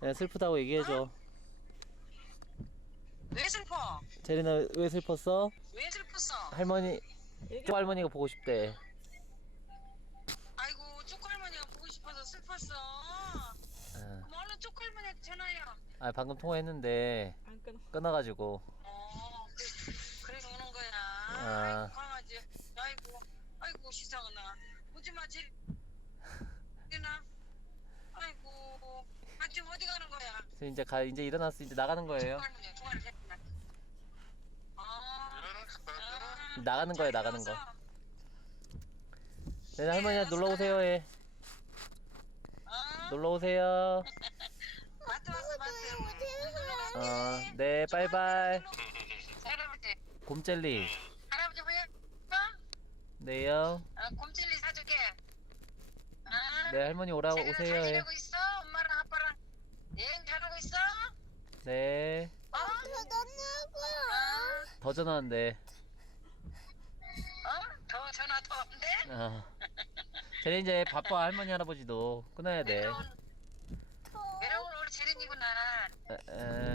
그냥 슬프다고 얘기해줘. 왜 슬퍼? 제리나 왜 슬펐어? 왜 슬펐어? 할머니, 쪼 할머니가 보고 싶대. 아이고 쪽할머니가 보고 싶어서 슬펐어. 아, 그럼 얼른 쪽할머니한테 전화해요. 아, 방금 통화했는데 안 끊어. 끊어가지고. 어, 그, 그래서 오는 거야. 아. 아이고 강아지. 아이고, 아이고 시상하나. 오지마 제리나. 아이고, 아 지금 어디 가는 거야? 그래서 이제 가 이제 일어났어 이제 나가는 거예요. 새끼나. 아, 아, 나가는 거예요, 잘 나가는 거. 배웠어. 네, 할머니가 놀러 오세요. 해. 어? 놀러 오세요. 마트 왔어 마트. 어, 네, 바이바이. 할아버지, 곰젤리. 할아버지 보여? 네요. 어, 곰찔리 사줄게. 아, 네, 할머니 오라 제대로 오세요. 잘 해. 지내고 있어? 엄마랑 아빠랑 여행 잘하고 있어? 네. 어? 어? 더 전화한대. 어? 더 전화 더 온대? 어. 제리 이제 바빠 할머니 할아버지도 끊어야 돼. 외로운 외로운 우리 재린이구나. 에, 에.